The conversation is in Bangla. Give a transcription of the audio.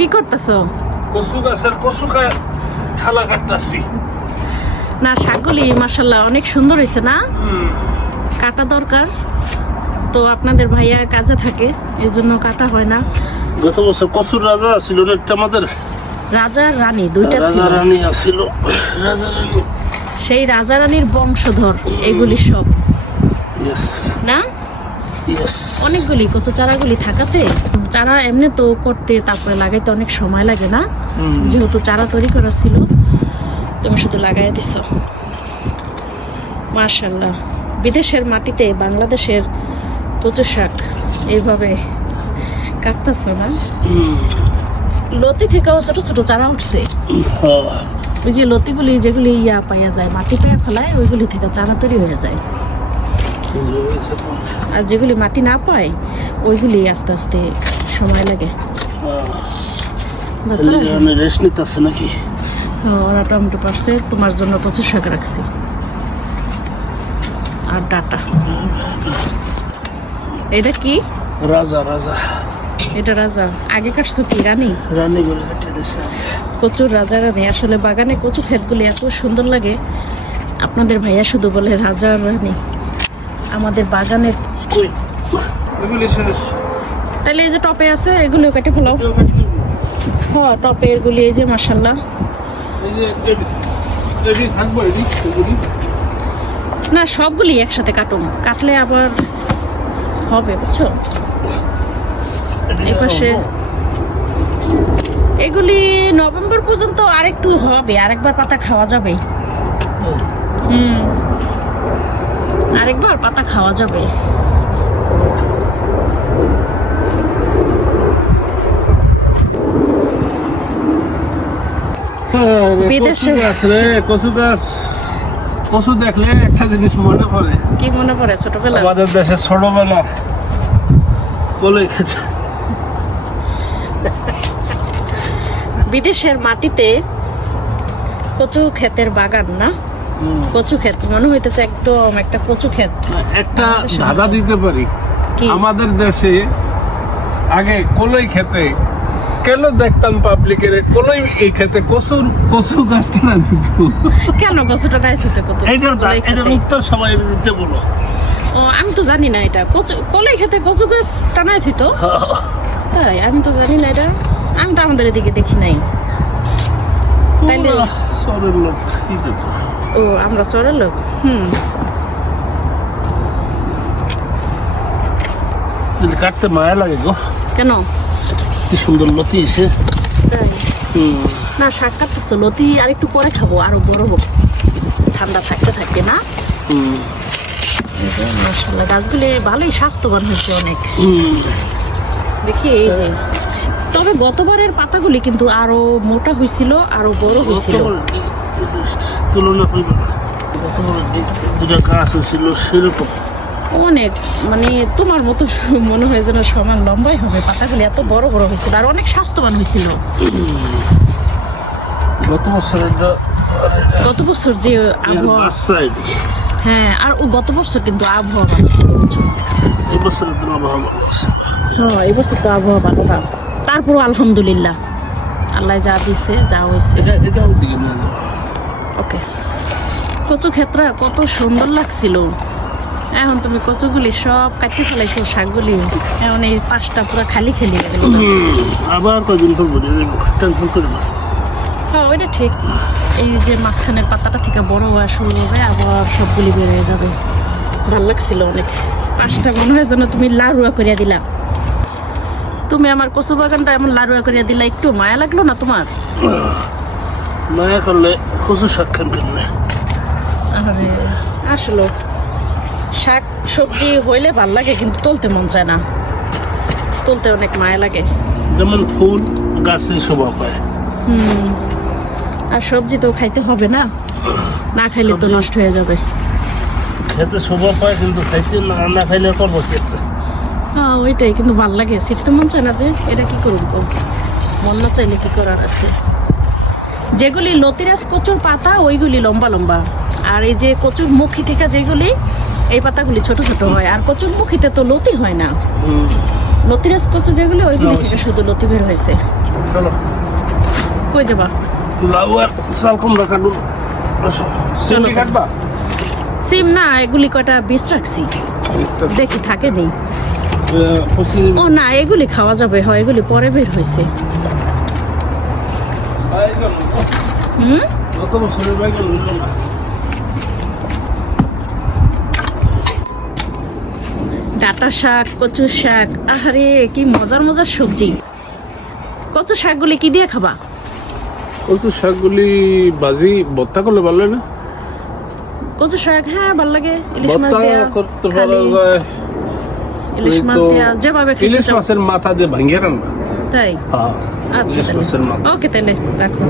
কি করতেছো? কচু গাছের খায় ঠালা কাটতাছি। না শাকগুলি মাসাল্লাহ অনেক সুন্দর হয়েছে না? কাটা দরকার। তো আপনাদের ভাইয়া কাজে থাকে এই জন্য কাটা হয় না। গত বছর কচুর রাজা ছিল একটা আমাদের রাজা রানী দুইটা ছিল। রাজা রানী আছিল। রাজা রানী। সেই রাজা রানীর বংশধর এগুলি সব। না? অনেকগুলি কচু চারাগুলি থাকাতে চারা এমনি তো করতে তারপরে লাগাইতে অনেক সময় লাগে না। যেহেতু চারা তৈরি করা ছিল তুমি শুধু লাগাই দিছ। মার্শাল্লাহ বিদেশের মাটিতে বাংলাদেশের কচু শাক এইভাবে কাটতেছ না? লতি থেকেও ছোট ছোট চারা উঠছে। ওই যে লতিগুলি যেগুলি ইয়া পাইয়া যায় মাটি পেয়ে ফেলায় ওইগুলি থেকে চারা তৈরি হয়ে যায়। আর যেগুলি মাটি না পায় ওইগুলি আস্তে আস্তে সময় লাগে। বুঝছ? রেস্ট নিতেছে নাকি? ওরা টমেটো পারছে তোমার জন্য প্রচুর শাক রাখছি। আর ডাটা। এটা কি? রাজা রাজা। এটা রাজা। আগে কাটছো কি রানী? রানী দিছে। কচুর রাজা রানী। আসলে বাগানে কচু ক্ষেতগুলি এত সুন্দর লাগে। আপনাদের ভাইয়া শুধু বলে রাজা আর রানী। আমাদের বাগানের তাহলে এই যে টপে আছে এগুলো কেটে ফেলাও। হ্যাঁ টপে এগুলি এই যে মাসাল্লাহ না সবগুলি একসাথে কাটুন। কাটলে আবার হবে বুঝছ? এপাশে এগুলি নভেম্বর পর্যন্ত আরেকটু হবে আরেকবার পাতা খাওয়া যাবে। হুম। আরেকবার পাতা খাওয়া যাবে। বিদেশে- কচু গাছ কচু দেখলে একটা জিনিস মনে পড়ে। কি মনে পড়ে ছোটবেলা? আমাদের দেশে ছোটবেলা। বলে বিদেশের মাটিতে কচু ক্ষেতের বাগান না। কচু ক্ষেত মনে হইতেছে একদম একটা কচু ক্ষেত। একটা ধাঁধা দিতে পারি। আমাদের দেশে আগে কলই খেতে কেন দেখতাম পাবলিকের কলই এই খেতে কচুর কচু গাছটা না দিত কেন কচুটা নাই খেতে কত? এটার? উত্তর সবাই দিতে বলো। ও আমি তো জানি না এটা। কচু কলাই খেতে কচু গাছ টানাই থিত তাই আমি তো জানি না এটা। আমি তো আমাদের এদিকে দেখি নাই। তাইলে- শহরের লোক কি ও আমরা চোরের লোক। হুম। কাটতে মায়া লাগে গো। কেন? কি সুন্দর লতি এসে। হুম। না শাক কাটতেছো লতি আর একটু পরে খাব আরও বড় হোক। ঠান্ডা থাকতে থাকতে না? হুম। মাসাল্লাহ গাছগুলি ভালোই স্বাস্থ্যবান হয়েছে অনেক। হুম। দেখি এই যে। তবে গতবারের পাতাগুলি কিন্তু আরও মোটা হয়েছিল আরও বড় হয়েছিল তুলনা দুটা গাছ সেরকম। অনেক মানে তোমার মতো মনে হয় যেন সমান লম্বাই হবে। পাতাগুলি এত বড় বড় হয়েছিল আর অনেক স্বাস্থ্যবান হয়েছিল গত বছরের গত বছর যে আবহাওয়া হ্যাঁ আর ও গত বছর কিন্তু আবহাওয়া ভালো ছিল? এই বছরের তো আবহাওয়া ভালো আছে। হ্যাঁ এই বছর তো আবহাওয়া ভালো না তারপরও আলহামদুলিল্লাহ। আল্লাহ যা দিছে যা হয়েছে। ওকে। কচু ক্ষেত্রে কত সুন্দর লাগছিল। এখন তুমি কচুগুলি সব কাটিয়ে ফেলাইছো শাকগুলি। এখন এই পাঁচটা পুরো খালি খেলি আবার কয়দিন পর বুঝে দেবো টেনশন করে না হ্যাঁ ওইটা ঠিক। এই যে মাঝখানের পাতাটা থেকে বড় হওয়া শুরু হবে আবার সবগুলি বের হয়ে যাবে। ভালো লাগছিল অনেক। পাঁচটা মনে হয় যেন তুমি লাড়ুয়া করিয়া দিলা। তুমি আমার কচু বাগানটা এমন লাড়ুয়া করিয়া দিলা একটু মায়া লাগল না তোমার? মায়া করলে কচু শাক খান কেমনে? আরে আসলো শাক সবজি হইলে ভালো লাগে কিন্তু তুলতে মন চায় না। তুলতে অনেক মায়া লাগে। যেমন ফুল গাছে শোভা পায়। হুম আর সবজি তো খাইতে হবে না। না খাইলে তো নষ্ট হয়ে যাবে। খেতে শোভা পায় কিন্তু খাইতে না না খাইলে করব খেতে হ্যাঁ ওইটাই কিন্তু ভালো লাগে। শিখতে মন চায় না যে এটা কি করুন কো? মন না চাইলে কি করার আছে? যেগুলি লতিরাজ কচুর পাতা ওইগুলি লম্বা লম্বা। আর এই যে কচুর মুখী থেকে যেগুলি এই পাতাগুলি ছোট ছোট হয়। আর কচুর মুখিতে তো লতি হয় না। হুম। লতিরাজ কচু যেগুলো ওইগুলো থেকে শুধু লতি বের হয়েছে। কই যাবা? লাউ আর চাল কুমড়া কাটবা? সিম না এগুলি কটা বীজ রাখছি। দেখি থাকে নেই। ও না এগুলি খাওয়া যাবে হয় এগুলি পরে বের হয়েছে হুম? ডাটা শাক কচু শাক আহারে কি মজার মজার সবজি। কচু শাকগুলি কি দিয়ে খাবা? কত শাকগুলি বাজি ভর্তা করলে ভালো না? কচু শাক হ্যাঁ ভালো লাগে। ইলিশ মাছ দিয়া করতে ভালো যায়। ইলিশ মাছ যেভাবে খেতে ইলিশ মাছের মাথা দিয়ে ভাঙিয়ে রান্না? তাই? হ্যাঁ আচ্ছা ওকে তাহলে রাখো।